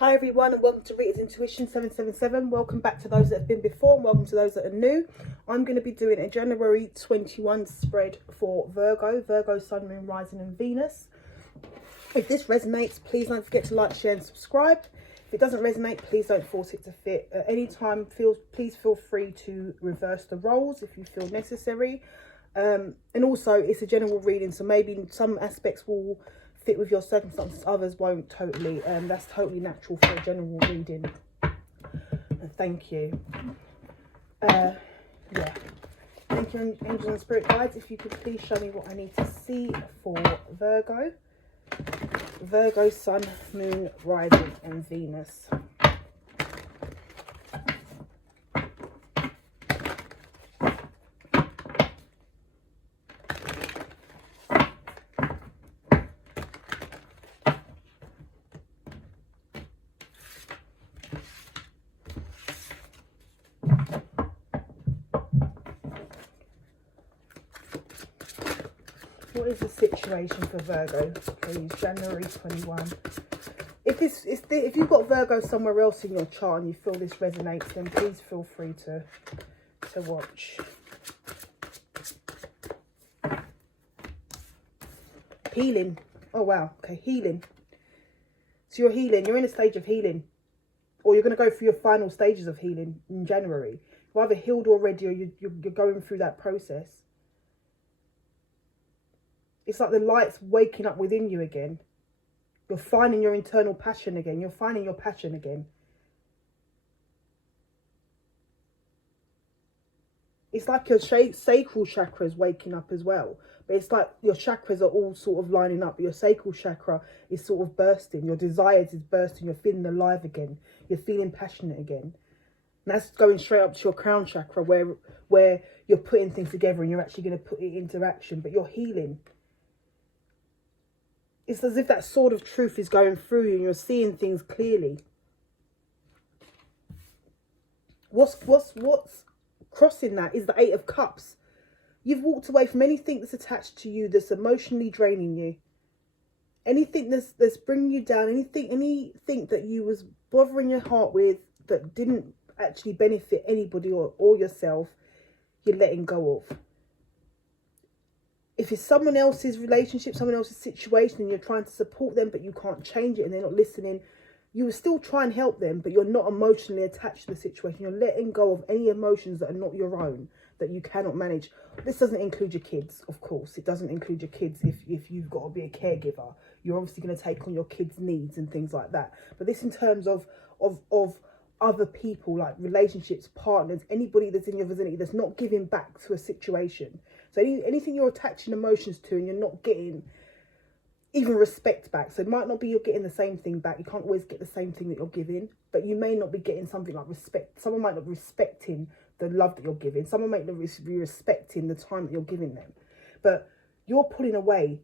Hi everyone, and welcome to Rita's Intuition 777. Welcome back to those that have been before, and welcome to those that are new. I'm going to be doing a January 21 spread for Virgo, Sun, Moon, Rising and Venus. If this resonates, please don't forget to like, share and subscribe. If it doesn't resonate, please don't force it to fit. At any time, please feel free to reverse the roles if you feel necessary. And also, it's a general reading, so maybe some aspects will fit with your circumstances, others won't totally. That's totally natural for a general reading. Thank you. Yeah. Thank you, angels and spirit guides. If you could please show me what I need to see for Virgo, Sun, Moon, Rising and Venus. What is the situation for Virgo, please? January 21. If you've got Virgo somewhere else in your chart and you feel this resonates, then please feel free to watch. Healing. Oh wow. Okay, healing. So you're healing. You're in a stage of healing, or you're going to go through your final stages of healing in January. You're either healed already, or you're going through that process. It's like the light's waking up within you again. You're finding your internal passion again. You're finding your passion again. It's like your sacral chakra is waking up as well. But it's like your chakras are all sort of lining up. But your sacral chakra is sort of bursting. Your desires is bursting. You're feeling alive again. You're feeling passionate again. And that's going straight up to your crown chakra where you're putting things together and you're actually going to put it into action. But you're healing. It's as if that sword of truth is going through you and you're seeing things clearly. What's crossing that is the Eight of Cups. You've walked away from anything that's attached to you that's emotionally draining you. Anything that's bringing you down, anything that you was bothering your heart with that didn't actually benefit anybody or yourself, you're letting go of. If it's someone else's relationship, someone else's situation, and you're trying to support them, but you can't change it and they're not listening, you will still try and help them, but you're not emotionally attached to the situation. You're letting go of any emotions that are not your own, that you cannot manage. This doesn't include your kids, of course. It doesn't include your kids if you've got to be a caregiver. You're obviously going to take on your kids' needs and things like that. But this in terms of other people, like relationships, partners, anybody that's in your vicinity that's not giving back to a situation. So anything you're attaching emotions to and you're not getting even respect back. So it might not be you're getting the same thing back. You can't always get the same thing that you're giving, but you may not be getting something like respect. Someone might not be respecting the love that you're giving. Someone might not be respecting the time that you're giving them. But you're pulling away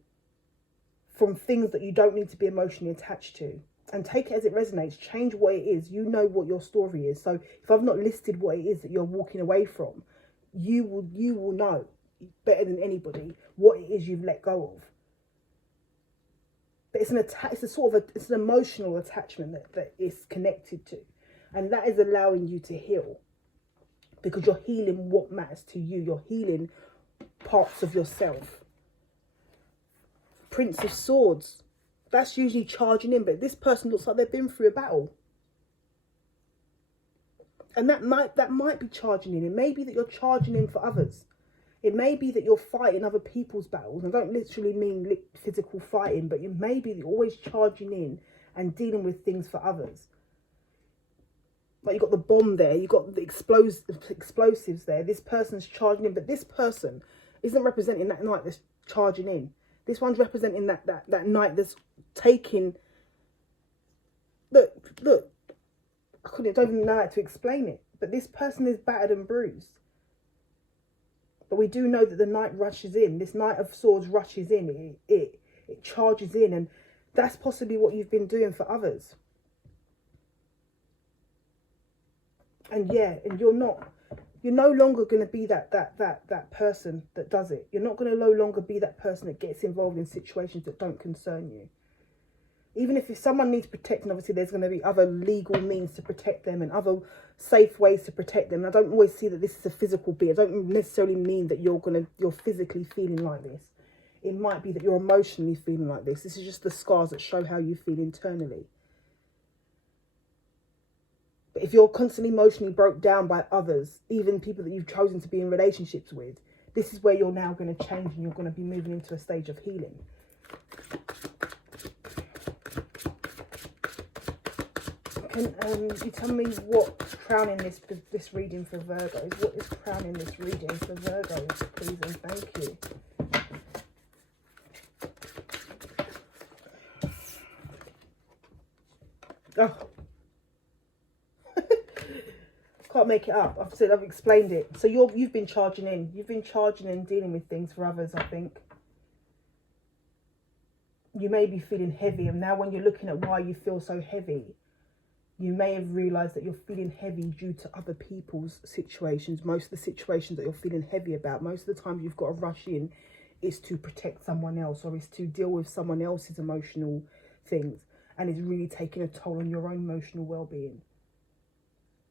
from things that you don't need to be emotionally attached to. And take it as it resonates. Change what it is. You know what your story is. So if I've not listed what it is that you're walking away from, you will know better than anybody what it is you've let go of. But it's an emotional attachment that is connected to, and that is allowing you to heal, because you're healing what matters to you. You're healing parts of yourself. Prince of Swords. That's usually charging in, but this person looks like they've been through a battle. And that might be charging in. It may be that you're charging in for others. It may be that you're fighting other people's battles. I don't literally mean physical fighting, but it may be that you're always charging in and dealing with things for others. Like you've got the bomb there, you've got the explosives there. This person's charging in, but this person isn't representing that night that's charging in. This one's representing that night that's taking. Look. I don't even know how to explain it. But this person is battered and bruised. But we do know that the night rushes in. This Knight of Swords rushes in. It charges in, and that's possibly what you've been doing for others. And yeah, and you're no longer going to be that person that does it. You're not going to no longer be that person that gets involved in situations that don't concern you. Even if someone needs protection, obviously there's going to be other legal means to protect them and other safe ways to protect them. And I don't always see that this is a physical being. I don't necessarily mean that you're physically feeling like this. It might be that you're emotionally feeling like this. This is just the scars that show how you feel internally. But if you're constantly emotionally broke down by others, even people that you've chosen to be in relationships with, this is where you're now going to change and you're going to be moving into a stage of healing. Can you tell me what's crowning this reading for Virgos? What is crowning this reading for Virgos, please and thank you. Oh. Can't make it up. I've explained it. So you've been charging in. You've been charging in, dealing with things for others, I think. You may be feeling heavy, and now when you're looking at why you feel so heavy, you may have realised that you're feeling heavy due to other people's situations. Most of the situations that you're feeling heavy about, most of the times you've got to rush in, is to protect someone else, or is to deal with someone else's emotional things, and it's really taking a toll on your own emotional well-being.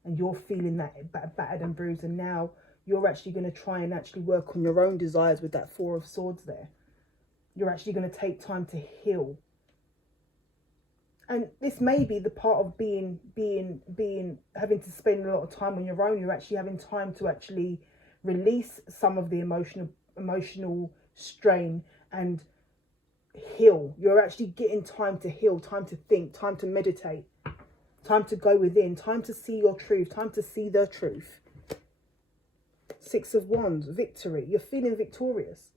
And you're feeling that battered and bruised, and now you're actually going to try and actually work on your own desires with that Four of Swords there. You're actually going to take time to heal. And this may be the part of having to spend a lot of time on your own. You're actually having time to actually release some of the emotional strain and heal. You're actually getting time to heal, time to think, time to meditate, time to go within, time to see your truth, time to see the truth. Six of Wands, victory. You're feeling victorious.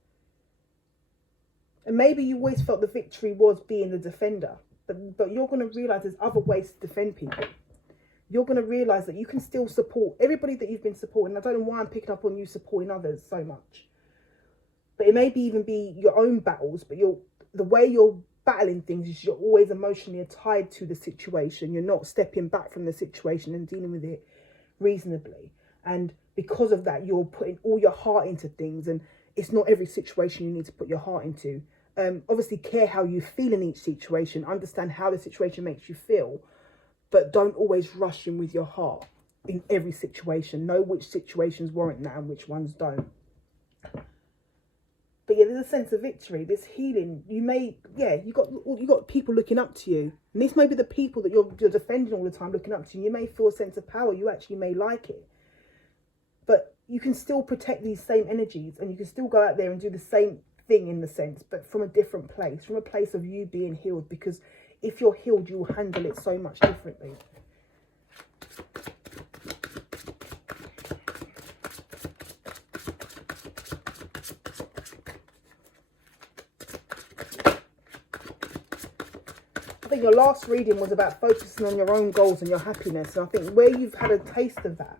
And maybe you always felt the victory was being the defender. But you're going to realise there's other ways to defend people. You're going to realise that you can still support everybody that you've been supporting. I don't know why I'm picking up on you supporting others so much. But it may even be your own battles. But the way you're battling things is you're always emotionally tied to the situation. You're not stepping back from the situation and dealing with it reasonably. And because of that, you're putting all your heart into things. And it's not every situation you need to put your heart into. Obviously care how you feel in each situation, understand how the situation makes you feel, but don't always rush in with your heart in every situation. Know which situations warrant that and which ones don't. But yeah, there's a sense of victory, this healing. You got people looking up to you, and this may be the people that you're defending all the time looking up to you. You may feel a sense of power, you actually may like it, but you can still protect these same energies, and you can still go out there and do the same thing in the sense, but from a different place, from a place of you being healed, because if you're healed, you will handle it so much differently. I think your last reading was about focusing on your own goals and your happiness, and I think where you've had a taste of that,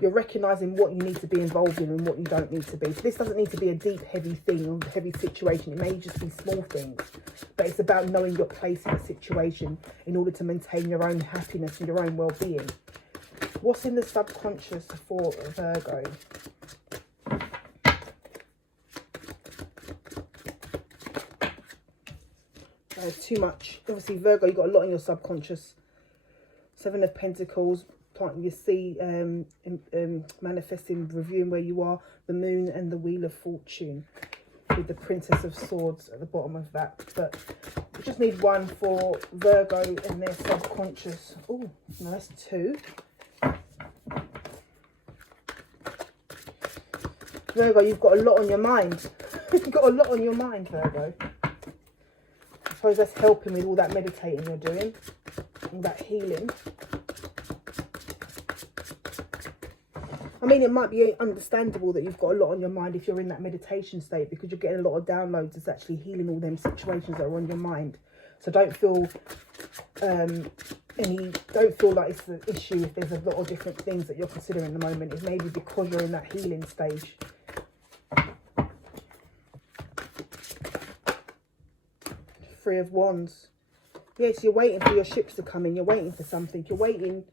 you're recognising what you need to be involved in and what you don't need to be. So this doesn't need to be a deep, heavy thing or heavy situation. It may just be small things. But it's about knowing your place in a situation in order to maintain your own happiness and your own well-being. What's in the subconscious for Virgo? Too much. Obviously, Virgo, you've got a lot in your subconscious. Seven of Pentacles. Planting your seed, manifesting, reviewing where you are, the Moon and the Wheel of Fortune, with the Princess of Swords at the bottom of that. But we just need one for Virgo and their subconscious. Oh, no, that's two. Virgo, you've got a lot on your mind. You've got a lot on your mind, Virgo. I suppose that's helping with all that meditating you're doing, all that healing. I mean, it might be understandable that you've got a lot on your mind if you're in that meditation state, because you're getting a lot of downloads. It's actually healing all them situations that are on your mind. So don't feel like it's an issue if there's a lot of different things that you're considering at the moment. It's maybe because you're in that healing stage. Three of Wands. Yes, you're waiting for your ships to come in. You're waiting for something. You're waiting.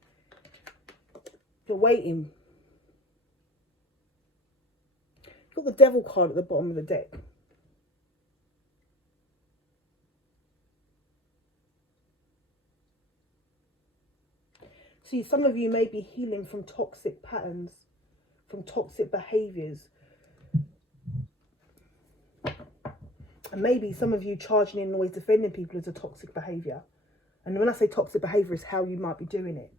Got the Devil card at the bottom of the deck. See, some of you may be healing from toxic patterns, from toxic behaviours. And maybe some of you charging in and always defending people as a toxic behaviour. And when I say toxic behaviour, it's how you might be doing it.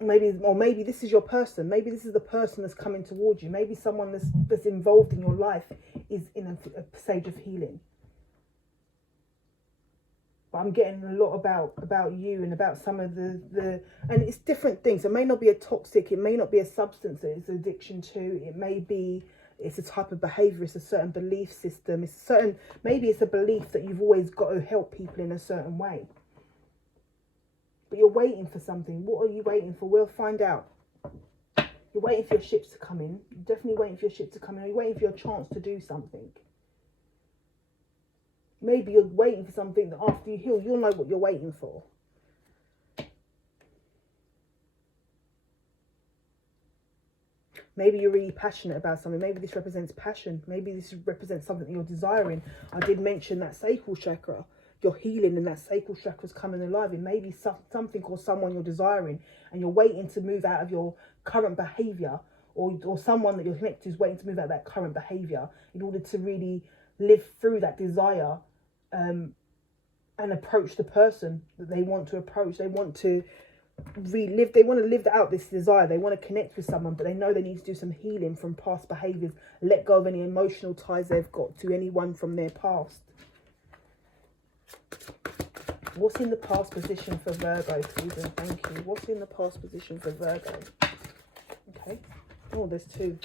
Maybe this is your person. Maybe this is the person that's coming towards you. Maybe someone that's involved in your life is in a stage of healing. But I'm getting a lot about you and about some of the and it's different things. It may not be a toxic, it may not be a substance that it's addiction to. It may be it's a type of behaviour, it's a certain belief system, maybe it's a belief that you've always got to help people in a certain way. But you're waiting for something. What are you waiting for? We'll find out. You're waiting for your ships to come in. You're definitely waiting for your ship to come in. Or you're waiting for your chance to do something. Maybe you're waiting for something that after you heal, you'll know what you're waiting for. Maybe you're really passionate about something. Maybe this represents passion. Maybe this represents something that you're desiring. I did mention that sacral chakra. You're healing and that sacral chakra's coming alive. It may be something or someone you're desiring and you're waiting to move out of your current behaviour, or someone that you're connected to is waiting to move out of that current behaviour in order to really live through that desire and approach the person that they want to approach. They want to live out this desire. They want to connect with someone, but they know they need to do some healing from past behaviours, let go of any emotional ties they've got to anyone from their past. What's in the past position for Virgo, please, and thank you. What's in the past position for Virgo? Okay. Oh, there's two.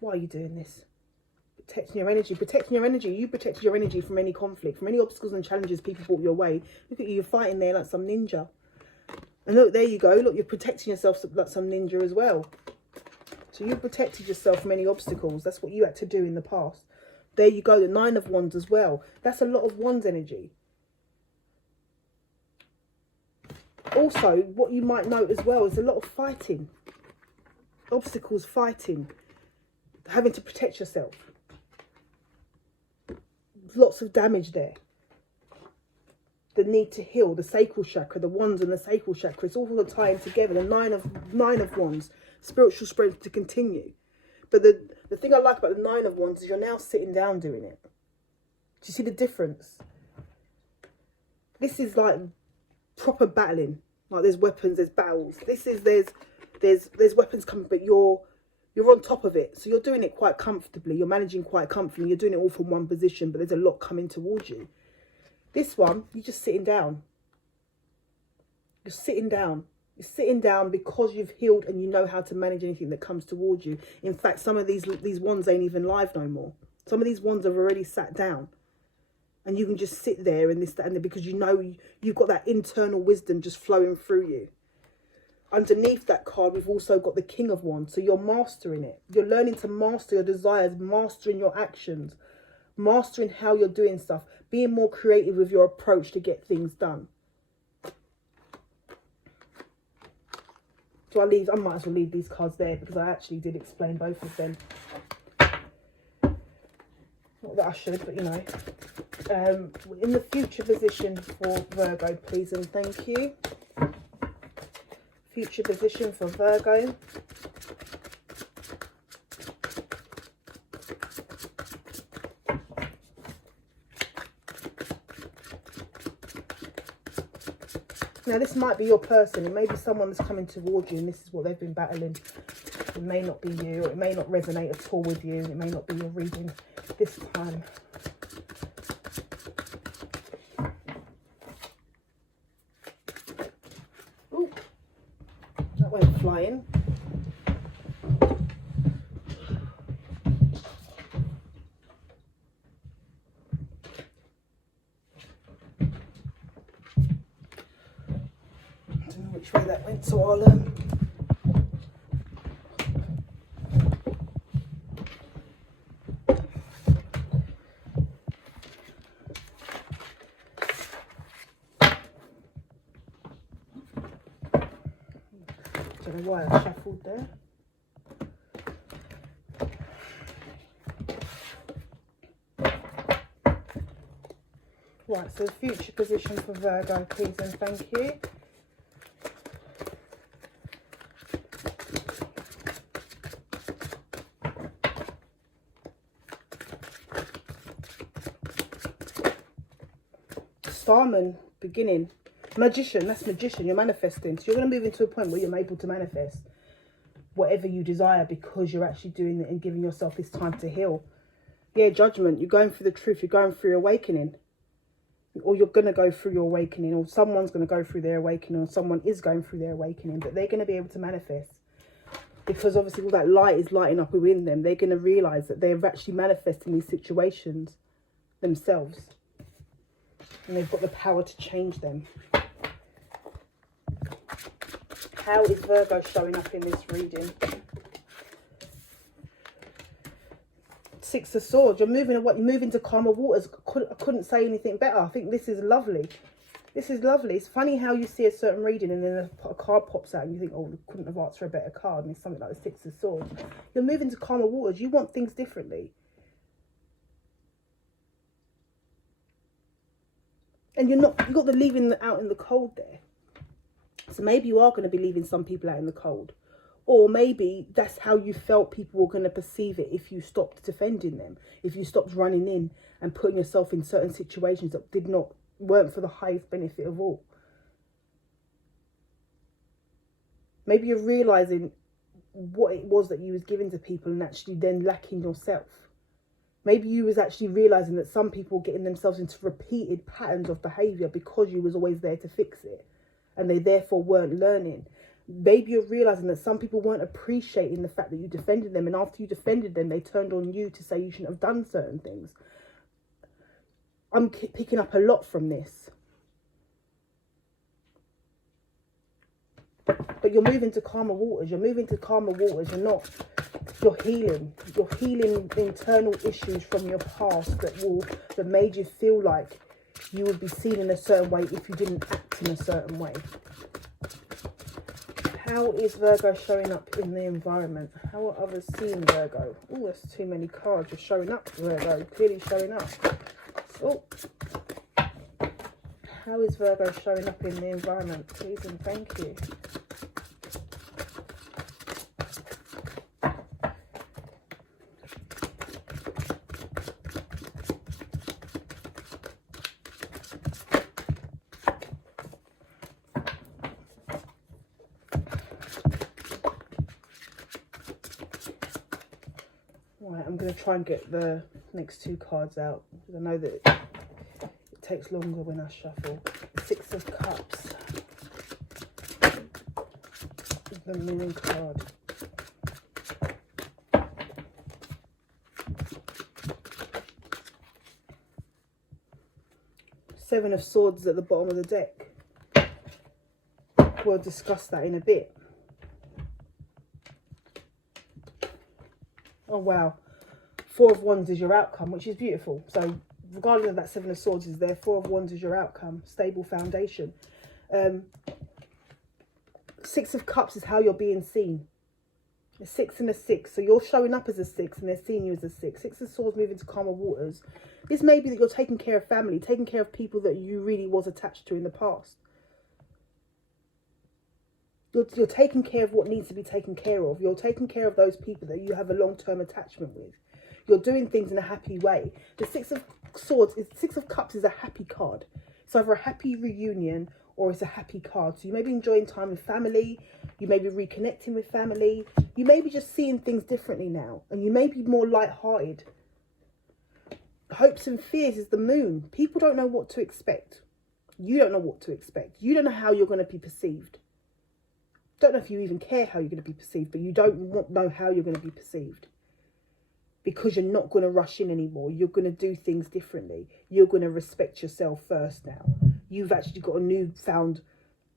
Why are you doing this? Protecting your energy. Protecting your energy. You protected your energy from any conflict, from any obstacles and challenges people brought your way. Look at you. You're fighting there like some ninja. And look, there you go. Look, you're protecting yourself like some ninja as well. So you protected yourself from any obstacles. That's what you had to do in the past. There you go, the Nine of Wands as well. That's a lot of Wands energy. Also, what you might note as well is a lot of fighting. Obstacles, fighting. Having to protect yourself. Lots of damage there. The need to heal, the sacral chakra, the Wands and the sacral chakra. It's all tying together. The Nine of Wands. Spiritual strength to continue. But the thing I like about the Nine of Wands is you're now sitting down doing it. Do you see the difference? This is like proper battling. Like there's weapons, there's battles. This is there's weapons coming, but you're on top of it. So you're doing it quite comfortably. You're managing quite comfortably. You're doing it all from one position, but there's a lot coming towards you. This one, you're just sitting down. You're sitting down. You're sitting down because you've healed and you know how to manage anything that comes towards you. In fact, some of these wands ain't even live no more. Some of these wands have already sat down. And you can just sit there and this, that, and that because you know you've got that internal wisdom just flowing through you. Underneath that card, we've also got the King of Wands. So you're mastering it. You're learning to master your desires, mastering your actions, mastering how you're doing stuff, being more creative with your approach to get things done. So I might as well leave these cards there because I actually did explain both of them. Not that I should, but you know. In the future position for Virgo, please and thank you. Future position for Virgo. Now, this might be your person. It may be someone that's coming towards you and this is what they've been battling. It may not be you, or it may not resonate at all with you. It may not be your reading this time. Ooh, that went flying. Which way that went, so I'll don't know why I shuffled there. Right, so the future position for Virgo, please and thank you. Starman, beginning. Magician, that's magician, you're manifesting. So you're going to move into a point where you're able to manifest whatever you desire because you're actually doing it and giving yourself this time to heal. Yeah, judgment, you're going through the truth, you're going through your awakening. Or you're going to go through your awakening, or someone's going to go through their awakening, or someone is going through their awakening, but they're going to be able to manifest. Because obviously all that light is lighting up within them. They're going to realise that they're actually manifesting these situations themselves. And they've got the power to change them. How is Virgo showing up in this reading? Six of Swords. You're moving to calmer waters. I couldn't say anything better. I think this is lovely. This is lovely. It's funny how you see a certain reading and then a card pops out and you think, oh, you couldn't have asked for a better card. And it's something like the Six of Swords. You're moving to calmer waters. You want things differently. And you've got the leaving out in the cold there. So maybe you are going to be leaving some people out in the cold. Or maybe that's how you felt people were going to perceive it if you stopped defending them. If you stopped running in and putting yourself in certain situations that weren't for the highest benefit of all. Maybe you're realising what it was that you was giving to people and actually then lacking yourself. Maybe you was actually realising that some people were getting themselves into repeated patterns of behaviour because you was always there to fix it. And they therefore weren't learning. Maybe you're realising that some people weren't appreciating the fact that you defended them. And after you defended them, they turned on you to say you shouldn't have done certain things. I'm picking up a lot from this. But you're moving to calmer waters. You're moving to calmer waters. You're healing. You're healing internal issues from your past that made you feel like you would be seen in a certain way if you didn't act in a certain way. How is Virgo showing up in the environment? How are others seeing Virgo? Oh, there's too many cards. You're showing up, Virgo. Clearly showing up. Oh. How is Virgo showing up in the environment? Please and thank you. Right, I'm going to try and get the next two cards out because I know that it takes longer when I shuffle. Six of Cups. The Moon card. Seven of Swords at the bottom of the deck. We'll discuss that in a bit. Oh, wow. Four of Wands is your outcome, which is beautiful. So, regardless of that Seven of Swords is there, Four of Wands is your outcome. Stable foundation. Six of Cups is how you're being seen. A 6 and a 6. So, you're showing up as a 6 and they're seeing you as a 6. Six of Swords moving to calmer waters. This may be that you're taking care of family, taking care of people that you really was attached to in the past. You're taking care of what needs to be taken care of. You're taking care of those people that you have a long-term attachment with. You're doing things in a happy way. The Six of Cups is a happy card. It's either a happy reunion or it's a happy card. So you may be enjoying time with family. You may be reconnecting with family. You may be just seeing things differently now. And you may be more light-hearted. Hopes and fears is the Moon. People don't know what to expect. You don't know what to expect. You don't know how you're going to be perceived. Don't know if you even care how you're going to be perceived, but you don't know how you're going to be perceived. Because you're not going to rush in anymore. You're going to do things differently. You're going to respect yourself first now. You've actually got a newfound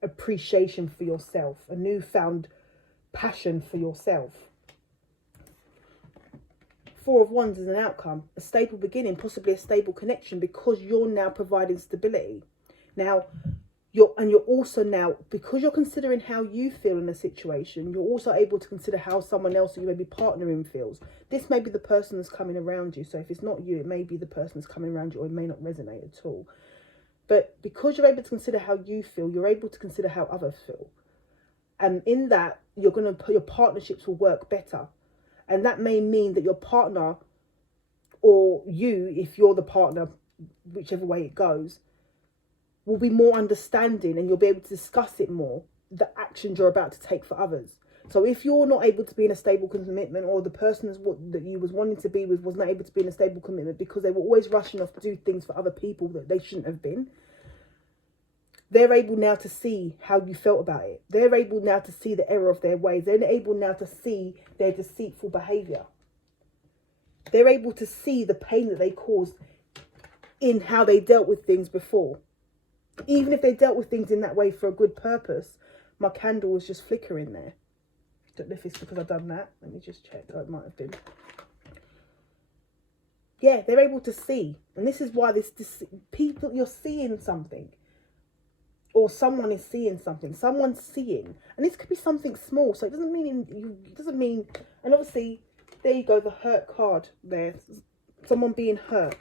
appreciation for yourself. A newfound passion for yourself. Four of Wands is an outcome. A stable beginning, possibly a stable connection because you're now providing stability. Now, you're also now, because you're considering how you feel in a situation, you're also able to consider how someone else that you may be partnering feels. This may be the person that's coming around you. So if it's not you, it may be the person that's coming around you, or it may not resonate at all. But because you're able to consider how you feel, you're able to consider how others feel. And in that, your partnerships will work better. And that may mean that your partner, or you, if you're the partner, whichever way it goes, will be more understanding, and you'll be able to discuss it more, the actions you're about to take for others. So if you're not able to be in a stable commitment, or the person that you was wanting to be with was not able to be in a stable commitment because they were always rushing off to do things for other people that they shouldn't have been, they're able now to see how you felt about it. They're able now to see the error of their ways. They're able now to see their deceitful behaviour. They're able to see the pain that they caused in how they dealt with things before. Even if they dealt with things in that way for a good purpose, my candle was just flickering there. Don't know if it's because I've done that. Let me just check. Oh, it might have been. Yeah, they're able to see. And this is why this people, you're seeing something. Or someone is seeing something. Someone's seeing. And this could be something small. So it doesn't mean, and obviously, there you go, the hurt card there. Someone being hurt.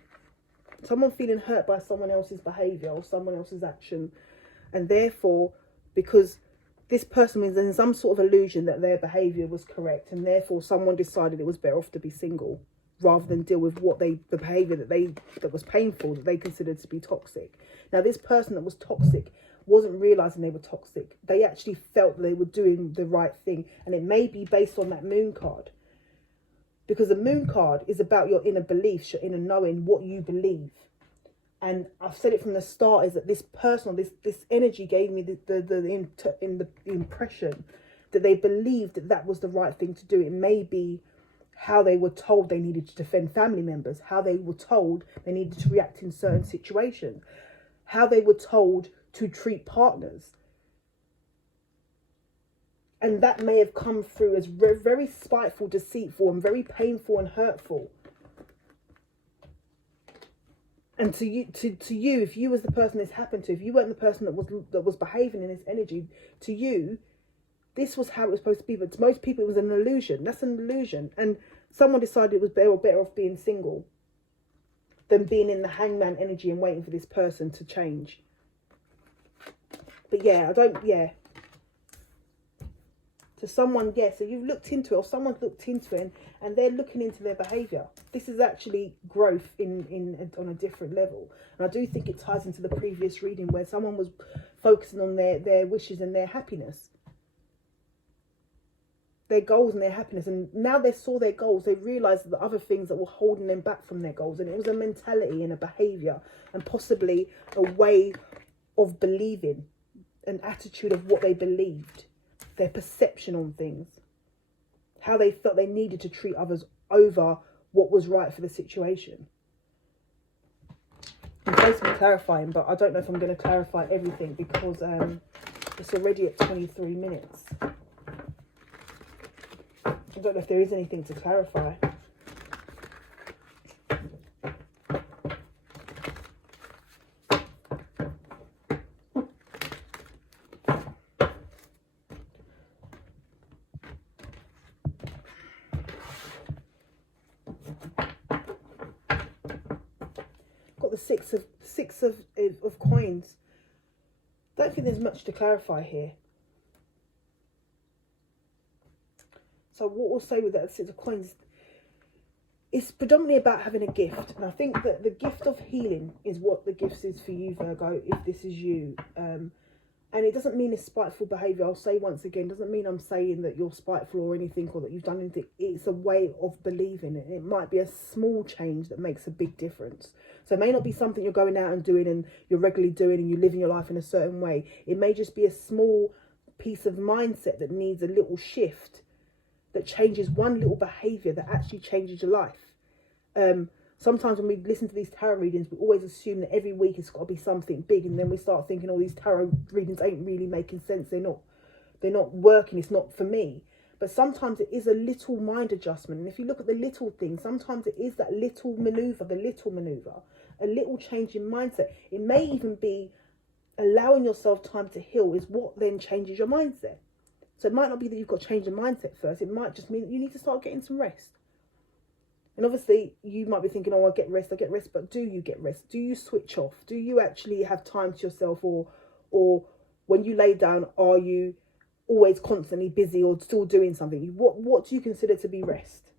Someone feeling hurt by someone else's behaviour or someone else's action. And therefore, because this person is in some sort of illusion that their behaviour was correct, and therefore someone decided it was better off to be single rather than deal with the behaviour that was painful, that they considered to be toxic. Now, this person that was toxic wasn't realising they were toxic. They actually felt they were doing the right thing, and it may be based on that moon card. Because the moon card is about your inner beliefs, your inner knowing, what you believe. And I've said it from the start, is that this person, this energy gave me the impression that they believed that was the right thing to do. It may be how they were told they needed to defend family members, how they were told they needed to react in certain situations, how they were told to treat partners. And that may have come through as very spiteful, deceitful, and very painful and hurtful. And to you, if you was the person this happened to, if you weren't the person that was behaving in this energy, to you, this was how it was supposed to be. But to most people, it was an illusion. That's an illusion. And someone decided it was better off being single than being in the hangman energy and waiting for this person to change. But yeah, to someone, so you've looked into it, or someone's looked into it, and they're looking into their behaviour. This is actually growth on a different level. And I do think it ties into the previous reading where someone was focusing on their wishes and their happiness. Their goals and their happiness. And now they saw their goals, they realised the other things that were holding them back from their goals. And it was a mentality and a behaviour, and possibly a way of believing, an attitude of what they believed. Their perception on things, how they felt they needed to treat others over what was right for the situation. I'm supposed to be clarifying, but I don't know if I'm going to clarify everything because it's already at 23 minutes. I don't know if there is anything to clarify. Got the six of coins. Don't think there's much to clarify here. So what we'll say with that 6 of coins, it's predominantly about having a gift. And I think that the gift of healing is what the gift is for you, Virgo, if this is you. And it doesn't mean it's spiteful behaviour. I'll say once again, doesn't mean I'm saying that you're spiteful or anything, or that you've done anything. It's a way of believing it. It might be a small change that makes a big difference. So it may not be something you're going out and doing and you're regularly doing and you're living your life in a certain way. It may just be a small piece of mindset that needs a little shift, that changes one little behaviour that actually changes your life. Sometimes when we listen to these tarot readings, we always assume that every week it's got to be something big, and then we start thinking, all these tarot readings ain't really making sense. They're not working. It's not for me. But sometimes it is a little mind adjustment. And if you look at the little things, sometimes it is that little manoeuvre, a little change in mindset. It may even be allowing yourself time to heal is what then changes your mindset. So it might not be that you've got to change your mindset first. It might just mean that you need to start getting some rest. And obviously you might be thinking, oh, I get rest, but do you get rest? Do you switch off? Do you actually have time to yourself? Or when you lay down, are you always constantly busy or still doing something? What do you consider to be rest?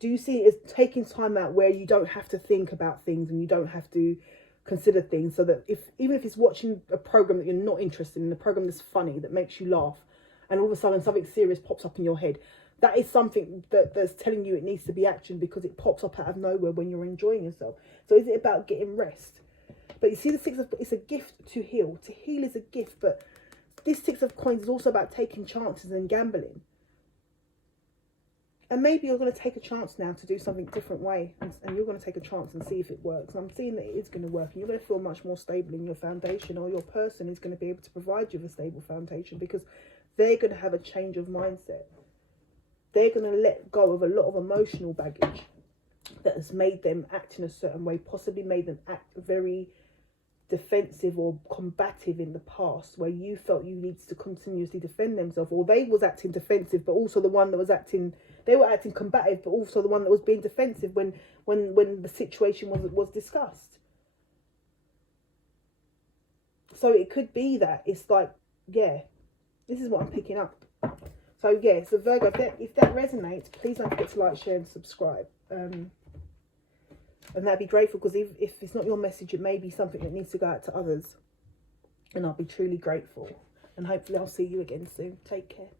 Do you see it as taking time out where you don't have to think about things and you don't have to consider things, so that even if it's watching a program that you're not interested in, a program that's funny, that makes you laugh, and all of a sudden something serious pops up in your head, that is something that's telling you it needs to be action, because it pops up out of nowhere when you're enjoying yourself. So is it about getting rest? But you see, the Six of, it's a gift to heal. To heal is a gift, but this Six of Coins is also about taking chances and gambling. And maybe you're going to take a chance now to do something different way, and you're going to take a chance and see if it works. And I'm seeing that it is going to work, and you're going to feel much more stable in your foundation, or your person is going to be able to provide you with a stable foundation, because they're going to have a change of mindset. They're going to let go of a lot of emotional baggage that has made them act in a certain way, possibly made them act very defensive or combative in the past, where you felt you needed to continuously defend themselves, or they was acting defensive, but also the one that was acting, they were acting combative, but also the one that was being defensive when the situation was discussed. So it could be that it's like, yeah, this is what I'm picking up. So yeah, so Virgo, if that resonates, please don't forget to like, share and subscribe. And that'd be grateful, because if it's not your message, it may be something that needs to go out to others. And I'll be truly grateful. And hopefully I'll see you again soon. Take care.